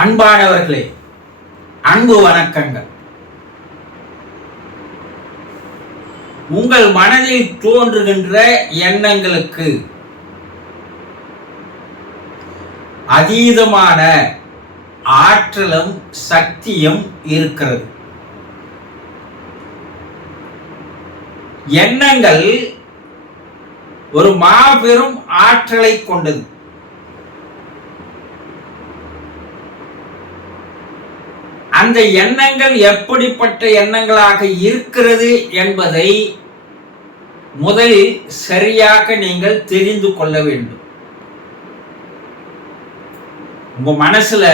அன்பானவர்களே அன்பு வணக்கங்கள். உங்கள் மனதில் தோன்றுகின்ற எண்ணங்களுக்கு அதீதமான ஆற்றலும் சக்தியும் இருக்கிறது. எண்ணங்கள் ஒரு மாபெரும் ஆற்றலை கொண்டது. அந்த எண்ணங்கள் எப்படிப்பட்ட எண்ணங்களாக இருக்கிறது என்பதை முதலில் சரியாக நீங்கள் தெரிந்து கொள்ள வேண்டும். உங்க மனசுல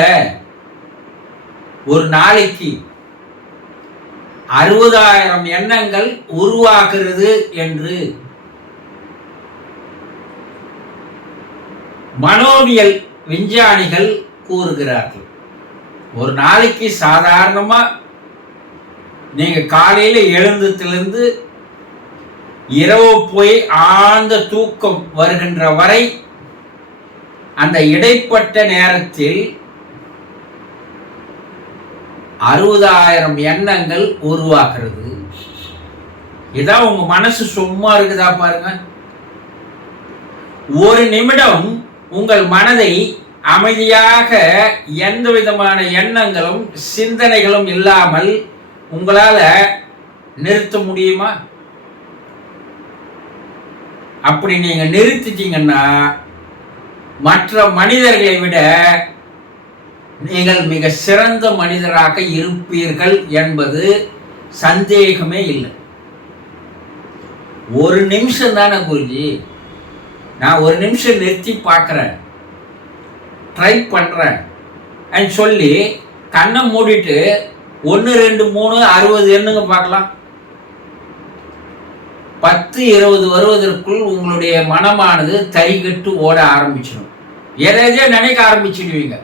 ஒரு நாளைக்கு அறுபதாயிரம் எண்ணங்கள் உருவாகிறது என்று மனோவியல் விஞ்ஞானிகள் கூறுகிறார்கள். ஒரு நாளைக்கு சாதாரணமா நீங்க காலையில எழுந்ததுலேருந்து இரவு போய் ஆழ்ந்த தூக்கம் வருகின்ற வரை அந்த இடைப்பட்ட நேரத்தில் அறுபதாயிரம் எண்ணங்கள் உருவாக்குறது இதான் உங்க மனசு சும்மா இருக்குதா பாருங்க. ஒரு நிமிடம் உங்கள் மனதை அமைதியாக எந்த விதமான எண்ணங்களும் சிந்தனைகளும் இல்லாமல் உங்களால நிறுத்த முடியுமா? அப்படி நீங்க நிறுத்திட்டீங்கன்னா மற்ற மனிதர்களை விட நீங்கள் மிக சிறந்த மனிதராக இருப்பீர்கள் என்பது சந்தேகமே இல்லை. ஒரு நிமிஷம் தானே குருஜி. நான் ஒரு நிமிஷம் நிறுத்தி பார்க்குறேன். ட்ரை பண்ணுறேன் அண்ட் சொல்லி கண்ணை மூடிட்டு ஒன்று ரெண்டு மூணு அறுபது எண்ணுங்க பார்க்கலாம். பத்து இருபது வருவதற்குள் உங்களுடைய மனமானது தறிகட்டு ஓட ஆரம்பிச்சிடும். எதையதே நினைக்க ஆரம்பிச்சிடுவீங்க.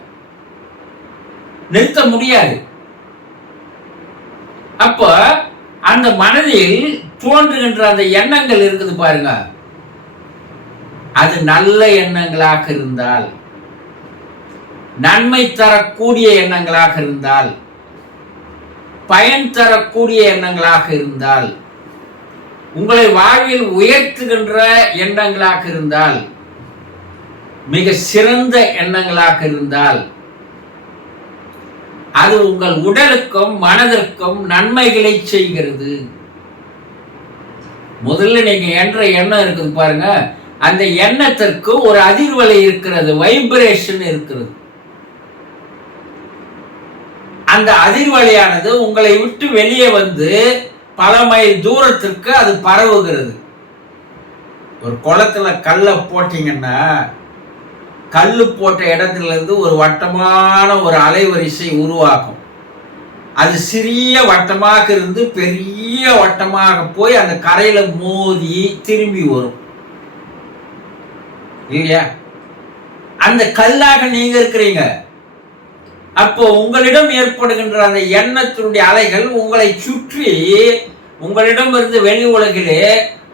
நிறுத்த முடியாது. அப்போ அந்த மனதில் தோன்றுகின்ற அந்த எண்ணங்கள் இருக்குது பாருங்க. அது நல்ல எண்ணங்களாக இருந்தால் நன்மை தரக்கூடிய எண்ணங்களாக இருந்தால் பயன் தரக்கூடிய எண்ணங்களாக இருந்தால் உங்களை வாழ்வில் உயர்த்துகின்ற எண்ணங்களாக இருந்தால் மிக சிறந்த எண்ணங்களாக இருந்தால் அது உங்கள் உடலுக்கும் மனதிற்கும் நன்மைகளை செய்கிறது. முதல்ல நீங்க என்ற எண்ணம் இருக்குது பாருங்க. அந்த எண்ணத்திற்கு ஒரு அதிர்வலை இருக்கிறது வைப்ரேஷன் இருக்கிறது. அந்த அதிர்வலையானது உங்களை விட்டு வெளியே வந்து பல மைல் தூரத்திற்கு அது பரவுகிறது. ஒரு குளத்துல கல்லை போட்டிங்கன்னா கல் போட்ட இடத்துல இருந்து ஒரு வட்டமான ஒரு அலைவரிசை உருவாக்கும் அது சிறிய வட்டமாக இருந்து பெரிய வட்டமாக போய் அந்த கரையில் மோதி திரும்பி வரும். இல்லையா? அந்த கல்லாக நீங்கள் இருக்கிறீங்க. அப்போ உங்களிடம் ஏற்படுகின்ற அந்த எண்ணத்தினுடைய அலைகள் உங்களை சுற்றி உங்களிடம் இருந்து வெளி உலகிலே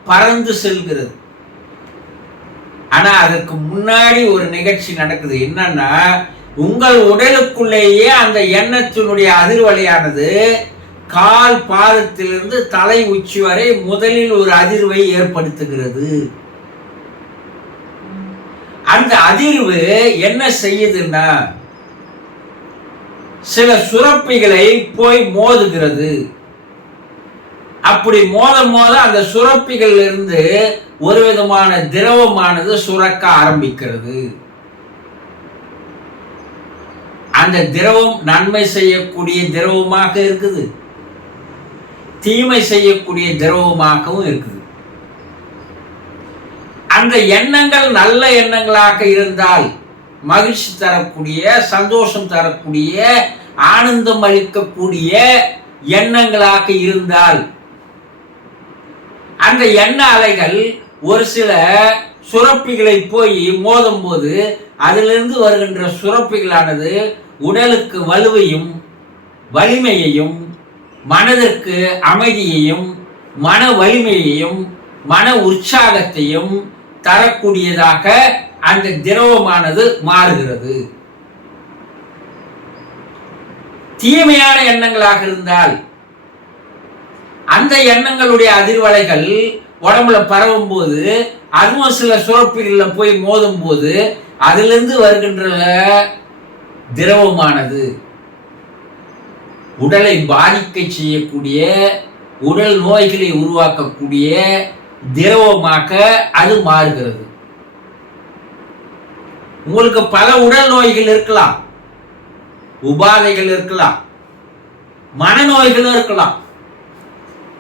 பறந்து செல்கிறது. ஆனா அதற்கு முன்னாடி ஒரு நிகழ்ச்சி நடக்குது. என்னன்னா உங்கள் உடலுக்குள்ளேயே அந்த எண்ணத்தினுடைய அதிர்வலையானது கால் பாதத்திலிருந்து தலை உச்சி வரை முதலில் ஒரு அதிர்வை ஏற்படுத்துகிறது. அந்த அதிர்வு என்ன செய்யுதுன்னா சில சுரப்பிகளை போய் மோதுகிறது. அப்படி மோத மோத அந்த சுரப்பிகள் இருந்து ஒரு விதமான திரவமானது சுரக்க ஆரம்பிக்கிறது. அந்த திரவம் நன்மை செய்யக்கூடிய திரவமாக இருக்குது. தீமை செய்யக்கூடிய திரவமாகவும் இருக்குது. அந்த எண்ணங்கள் நல்ல எண்ணங்களாக இருந்தால் மகிழ்ச்சி தரக்கூடிய சந்தோஷம் தரக்கூடிய ஆனந்தம் அளிக்கக்கூடிய எண்ணங்களாக இருந்தால் அந்த எண்ண அலைகள் ஒரு சில சுரப்பிகளை போய் மோதும் போது அதிலிருந்து வருகின்ற சுரப்பிகளானது உடலுக்கு வலுவையும் வலிமையையும் மனதிற்கு அமைதியையும் மன வலிமையையும் மன உற்சாகத்தையும் தரக்கூடியதாக அந்த திரவமானது மாறுகிறது. தீமையான எண்ணங்களாக இருந்தால் அந்த எண்ணங்களுடைய அதிர்வலைகள் உடம்புல பரவும் போது அதுவும் சில சுரப்பிகளில் போய் மோதும் போது அதிலிருந்து வருகின்ற திரவமானது. உடலை பாதிக்க செய்யக்கூடிய உடல் நோய்களை உருவாக்கக்கூடிய திரவமாக அது மாறுகிறது. உங்களுக்கு பல உடல் நோய்கள் இருக்கலாம். உபாதைகள் இருக்கலாம் மனநோய்களும் இருக்கலாம்.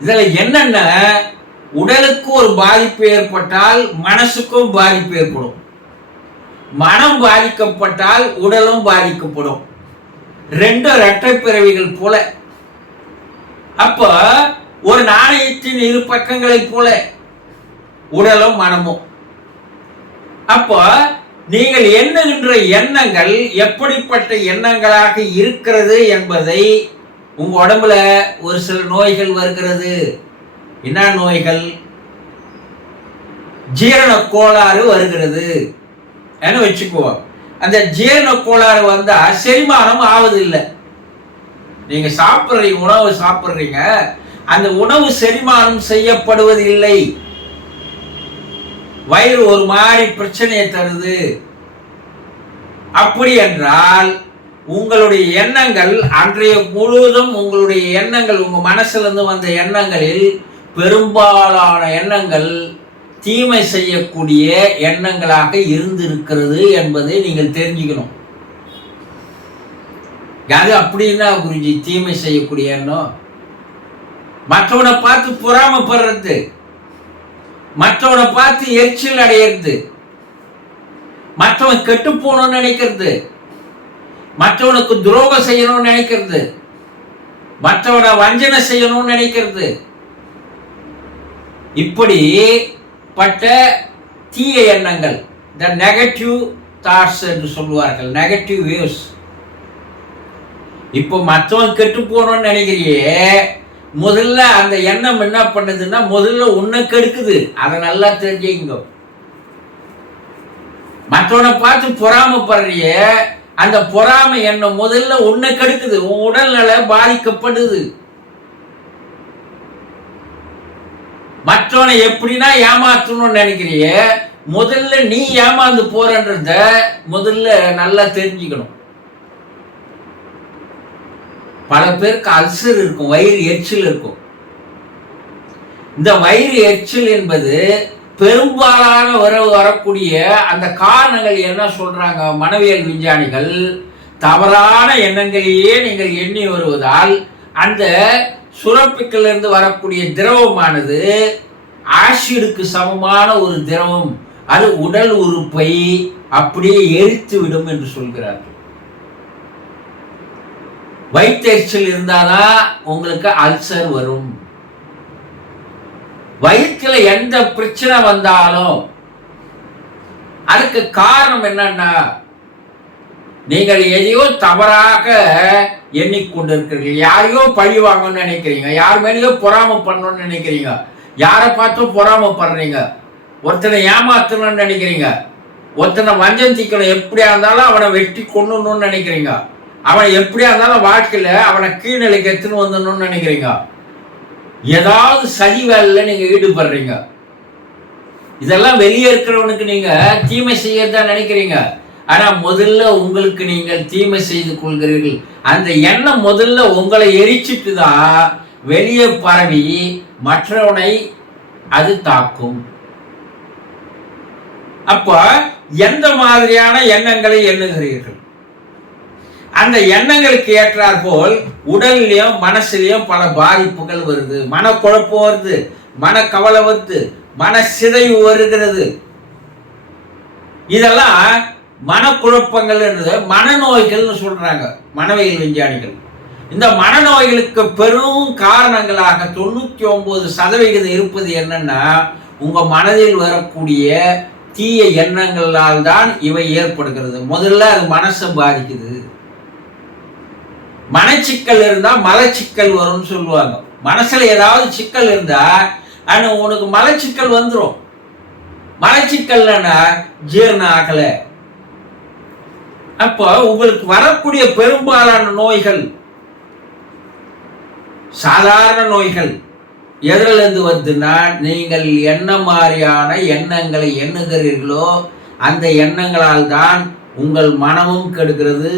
இதில் என்னென்ன? உடலுக்கு ஒரு பாதிப்பு ஏற்பட்டால் மனசுக்கும் பாதிப்பு ஏற்படும். மனம் பாதிக்கப்பட்டால் உடலும் பாதிக்கப்படும். ரெண்டும் இரட்டை பிறவிகள் போல. அப்போ ஒரு நாணயத்தின் இரு பக்கங்களைப் போல உடலும் மனமும். அப்போ நீங்கள் எண்ணுகின்ற எண்ணங்கள் எப்படிப்பட்ட எண்ணங்களாக இருக்கிறது என்பதை உங்க உடம்புல ஒரு சில நோய்கள் வருகிறது. என்ன நோய்கள்? ஜீரண கோளாறு வருகிறது. என்ன வச்சுக்குவோம் அந்த ஜீரண கோளாறு வந்தா செரிமானம் ஆவதில்லை. நீங்க சாப்பிட்றீங்க உணவு சாப்பிட்றீங்க. அந்த உணவு செரிமானம் செய்யப்படுவதில்லை. வயிறு ஒரு மாதிரி பிரச்சனையை தருது. அப்படி என்றால் உங்களுடைய எண்ணங்கள் அன்றைய முழுவதும் உங்களுடைய எண்ணங்கள் உங்க மனசுலேருந்து வந்த எண்ணங்களில் பெரும்பாலான எண்ணங்கள் தீமை செய்யக்கூடிய எண்ணங்களாக இருந்திருக்கிறது என்பதை நீங்கள் தெரிஞ்சுக்கணும். அது அப்படின்னா குருஜி தீமை செய்யக்கூடிய எண்ணம். மற்றவனை பார்த்து பொறாமப்படுறது. மற்றவனை பார்த்து எரிச்சல் அடையிறது. மற்றவன் கெட்டு போகணும்னு நினைக்கிறது. மற்றவனுக்கு துரோகம் செய்யணும்னு நினைக்கிறது. மற்றவனை வஞ்சனை செய்யணும்னு நினைக்கிறது. இப்படி பட்ட தீய எண்ணங்கள் த நெகட்டிவ் தாட்ஸ் என்று சொல்லுவார்கள் நெகட்டிவ் வியூஸ் இப்போ மற்றவன் கெட்டு போகணும்னு நினைக்கிறியே முதல்ல அந்த எண்ணம் என்ன பண்ணுதுன்னா முதல்ல உன்னை கெடுக்குது. அதை நல்லா தெரிஞ்சுங்க மற்றவனை பார்த்து பொறாமப்படுறிய அந்த பொறாமை எண்ணம் முதல்ல உன்னை கெடுக்குது. உன் உடல்நல பாதிக்கப்படுது. மற்றவனை எப்படின்னா ஏமாற்றணும்னு நினைக்கிறிய முதல்ல நீ ஏமாந்து போறன்றத முதல்ல நல்லா தெரிஞ்சுக்கணும். பல பேருக்கு அல்சர் இருக்கும் வயிறு எரிச்சல் இருக்கும். இந்த வயிறு எரிச்சல் என்பது பெரும்பாலான வர வரக்கூடிய அந்த காரணங்கள் என்ன சொல்றாங்க மனவியல் விஞ்ஞானிகள்? தவறான எண்ணங்களையே நீங்கள் எண்ணி வருவதால் அந்த சுரப்பிக்கிலிருந்து வரக்கூடிய திரவமானது ஆசிடுக்கு சமமான ஒரு திரவம் அது உடல் உறுப்பை அப்படியே எரித்து விடும் என்று சொல்கிறார்கள். வயிற்றெரிச்சல் இருந்தாதான் உங்களுக்கு அல்சர் வரும். வயிற்றுல எந்த பிரச்சனை வந்தாலும் அதுக்கு காரணம் என்னன்னா நீங்கள் எதையோ தவறாக எண்ணிக்கொண்டிருக்கிறீர்கள். யாரையோ பழி வாங்கணும்னு நினைக்கிறீங்க. யார் மேலேயோ பொறாம பண்ணணும்னு நினைக்கிறீங்க. யாரை பார்த்தும் பொறாமப்படுறீங்க. ஒருத்தனை ஏமாத்தணும்னு நினைக்கிறீங்க. ஒருத்தனை வஞ்சம் தீக்கணும். எப்படியா இருந்தாலும் அவனை வெட்டி கொண்டுணும்னு நினைக்கிறீங்க. அவனை எப்படியா இருந்தாலும் வாழ்க்கையில அவனை கீழ்நிலைக்கு எடுத்துன்னு வந்துடணும்னு நினைக்கிறீங்க. ஏதாவது சதி வேலையில் நீங்க ஈடுபடுறீங்க. இதெல்லாம் வெளியே இருக்கிறவனுக்கு நீங்க தீமை செய்யறதா நினைக்கிறீங்க. ஆனா முதல்ல உங்களுக்கு நீங்கள் தீமை செய்து கொள்கிறீர்கள். அந்த எண்ணம் முதல்ல உங்களை எரிச்சிட்டு தான் வெளியே பரவி மற்றவனை அது தாக்கும். அப்ப எந்த மாதிரியான எண்ணங்களை எண்ணுகிறீர்கள்? அந்த எண்ணங்களுக்கு ஏற்றாற் போல் உடல்லையும் மனசுலையும் பல பாதிப்புகள் வருது. மனக்குழப்பம் வருது மனக்கவலை வருது மன சிதைவு வருகிறது. இதெல்லாம் மனக்குழப்பங்கள் மனநோய்கள்னு சொல்றாங்க மனவியல் விஞ்ஞானிகள். இந்த மனநோய்களுக்கு பெரும் காரணங்களாக தொண்ணூத்தி ஒன்பது சதவிகிதம் இருப்பது என்னன்னா உங்க மனதில் வரக்கூடிய தீய எண்ணங்களால் தான் இவை ஏற்படுகிறது. முதல்ல அது மனசை பாதிக்குது. மனச்சிக்கல் இருந்தா மலச்சிக்கல் வரும்னு சொல்லுவாங்க. மனசுல ஏதாவது சிக்கல் இருந்தா ஆனா உனக்கு மலச்சிக்கல் வந்துடும் மலச்சிக்கல்னா ஜீரணம் ஆகல. அப்போ உங்களுக்கு வரக்கூடிய பெரும்பாலான நோய்கள் சாதாரண நோய்கள் எதிலிருந்து வந்துன்னா நீங்கள் என்ன மாதிரியான எண்ணங்களை எண்ணுகிறீர்களோ அந்த எண்ணங்களால் தான் உங்கள் மனமும் கெடுக்கிறது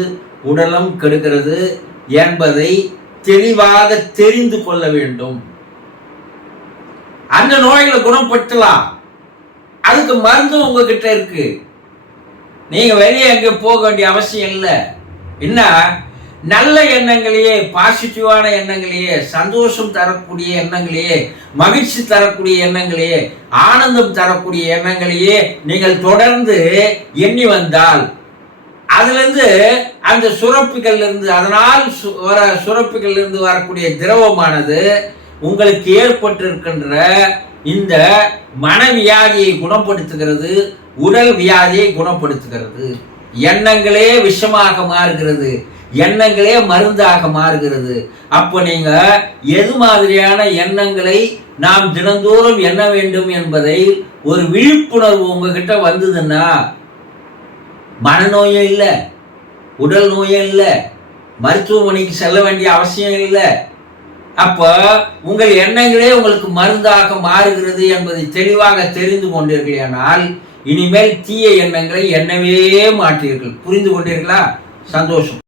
உடலும் கெடுக்கிறது என்பதை தெளிவாக தெரிந்து கொள்ள வேண்டும். அந்த நோய்களை குணப்படுத்தலாம். அதுக்கு மருந்து உங்ககிட்ட இருக்கு. நீங்க வெளியே எங்க போக வேண்டிய அவசியம் இல்லை. என்ன? நல்ல எண்ணங்களையே பாசிட்டிவான எண்ணங்களையே சந்தோஷம் தரக்கூடிய எண்ணங்களையே மகிழ்ச்சி தரக்கூடிய எண்ணங்களையே ஆனந்தம் தரக்கூடிய எண்ணங்களையே நீங்கள் தொடர்ந்து எண்ணி வந்தால் அதுலேருந்து அந்த சுரப்புகள்லேருந்து அதனால் சு- வர சுரப்புகள்லேருந்து வரக்கூடிய திரவமானது உங்களுக்கு ஏற்பட்டிருக்கின்ற இந்த மனவியாதியை குணப்படுத்துகிறது உடல் வியாதியை குணப்படுத்துகிறது. எண்ணங்களே விஷமாக மாறுகிறது எண்ணங்களே மருந்தாக மாறுகிறது. அப்போ நீங்கள் எது மாதிரியான எண்ணங்களை நாம் தினந்தோறும் எண்ண வேண்டும் என்பதை ஒரு விழிப்புணர்வு உங்ககிட்ட வந்ததுன்னா மனநோயும் இல்லை. உடல் நோயும் இல்லை. மருத்துவமனைக்கு செல்ல வேண்டிய அவசியம் இல்லை. அப்போ உங்கள் எண்ணங்களே உங்களுக்கு மருந்தாக மாறுகிறது என்பதை தெளிவாக தெரிந்து கொண்டீர்களானால் இனிமேல் தீய எண்ணங்களை எண்ணவே மாட்டீர்கள். புரிந்து கொண்டீர்களா? சந்தோஷம்.